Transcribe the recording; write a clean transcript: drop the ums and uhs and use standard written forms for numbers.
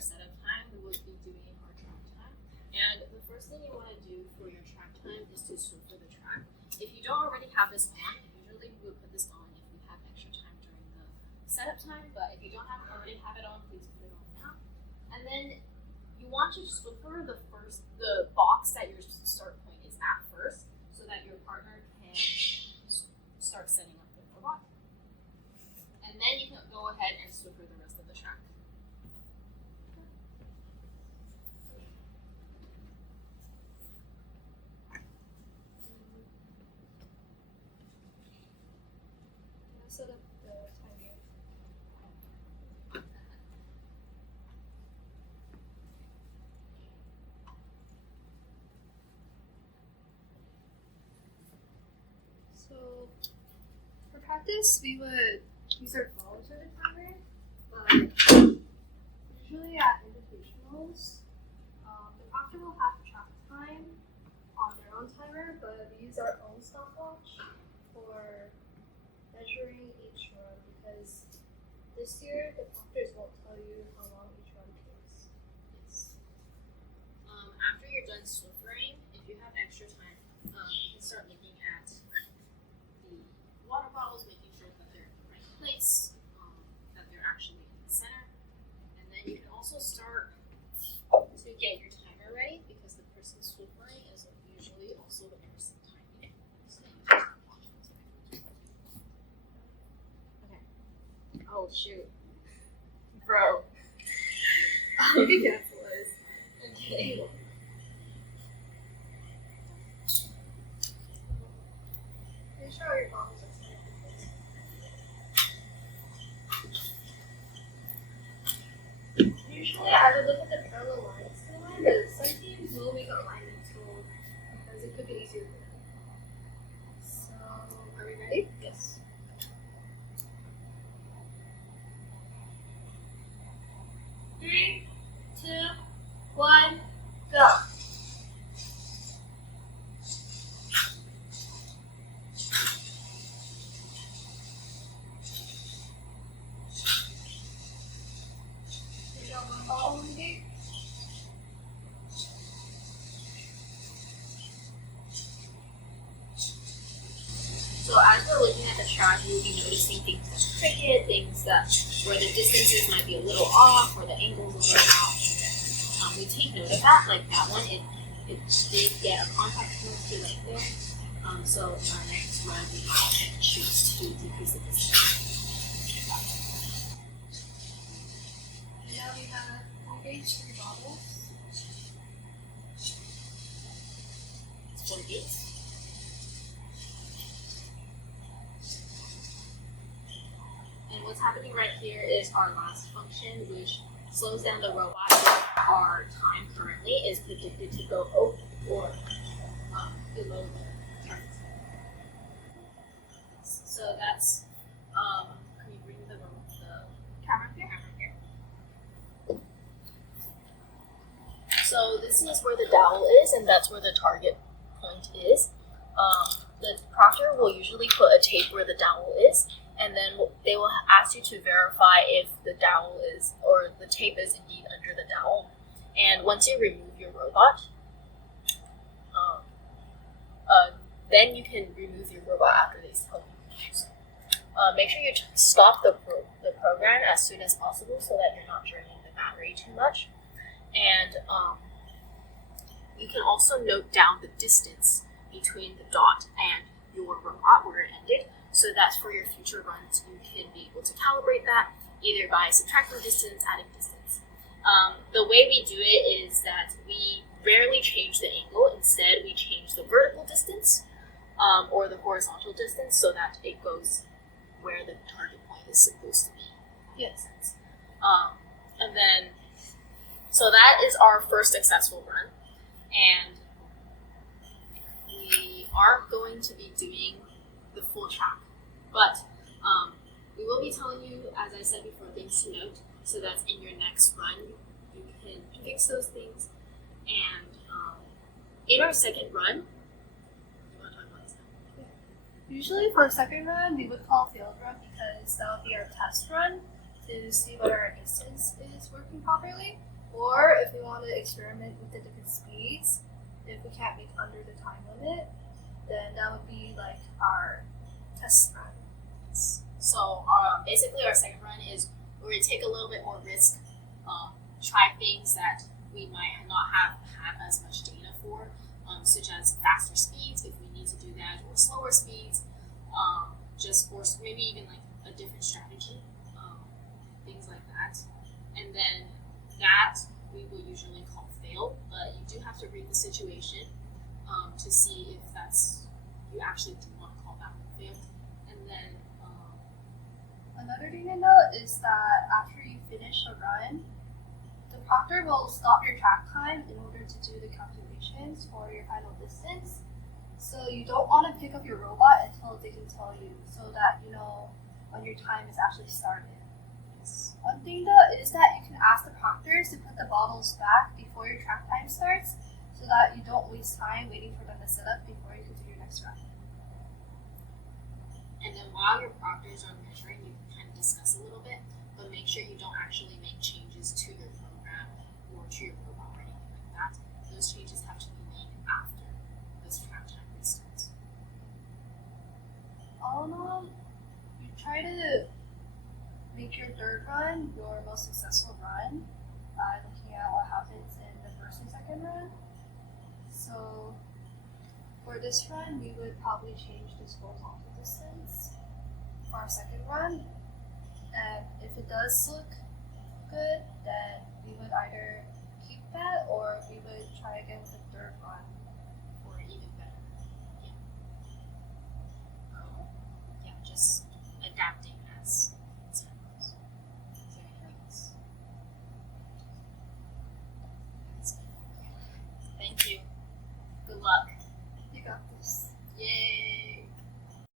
our setup time, we will be doing our track time. And the first thing you want to do for your track time is to swim for the track. If you don't already have this on, usually we would put this on if we have extra time during the setup time, but if you don't already have it on, please put it on now. And then you want to swim for the box that your start point is at first, so that your partner can start setting up the robot. And then you can go ahead and swim for the rest of the track. Set up the timer. So for practice, we would use our phones for the timer, but usually at invitationals, the proctor will have track time on their own timer, but we use our own stopwatch for measuring each run, because this year the proctors won't tell you how long each run takes. Yes. After you're done swimming, if you have extra time, you can start looking at the water bottles, making sure that they're in the right place, that they're actually in the center. And then you can also start to get your timer ready, because the person swimming is usually also the person timing it. So you just watch this. Okay. Oh shoot. Bro. Be careful, guys. Okay. Make sure all your bottles are set in place. Usually, I would look at the parallel lines to the line, but some teams will make an alignment tool because it could be easier for them. So, are we ready? Yes. 3, 2, 1, go. Did y'all want to follow me? So as we're looking at the track, you'll be noticing things that cricket, things that where the distances might be a little off, or the angles a little off. We take note of that. Like that one, it did get a contact mostly right there. So in our next run, we can choose to decrease the distance. Now we have 3 bottles. It's 4 gates. And what's happening right here is our last function, which slows down the robot. Our time currently is predicted to go over or below the target. So that's, can you bring the camera here? So this is where the dowel is, and that's where the target point is. The proctor will usually put a tape where the dowel is, and then they will ask you to verify if the dowel is, or the tape is indeed under the dowel. And once you remove your robot, then you can remove your robot after they tell you to do so. Make sure you stop the program as soon as possible so that you're not draining the battery too much. And you can also note down the distance between the dot and your robot where it ended, so that for your future runs you can be able to calibrate that either by subtracting distance, adding distance. The way we do it is that we rarely change the angle. Instead, we change the vertical distance or the horizontal distance so that it goes where the target point is supposed to be. Yes. And then, so that is our first successful run. And we aren't going to be doing the full track, but we will be telling you, as I said before, things to note, so that in your next run you can fix those things. And in our second run, you want to talk about this now? Usually for a second run, we would call field run because that would be our test run to to see whether our distance is working properly, or if we want to experiment with the different speeds. If we can't make under the time limit, then that would be like our test run. So basically our second run is we're going to take a little bit more risk, try things that we might not have had as much data for, such as faster speeds if we need to do that, or slower speeds, or maybe even like a different strategy, things like that. And then that we will usually call fail, but you do have to read the situation to see if that's you actually do want to call that one failed. And then another thing to note is that after you finish a run, the proctor will stop your track time in order to do the calculations for your final distance. So you don't want to pick up your robot until they can tell you, so that you know when your time is actually started. One thing though is that you can ask the proctors to put the bottles back before your track time starts, so that you don't waste time waiting for them to set up before you can do your next run. And then while your proctors are measuring, you can kind of discuss a little bit, but make sure you don't actually make changes to your program or to your robot or anything like that. Those changes have to be made after this track time restarts. All in all, you try to make your third run your most successful run by looking at what happens in the first and second run. So for this run, we would probably change this horizontal distance for our second run. And if it does look good, then we would either keep that or we would try again with the third run. Or even better. Yeah. Just adapting as time goes. Is there anything else? Thank you. Good luck. You got this. Yay!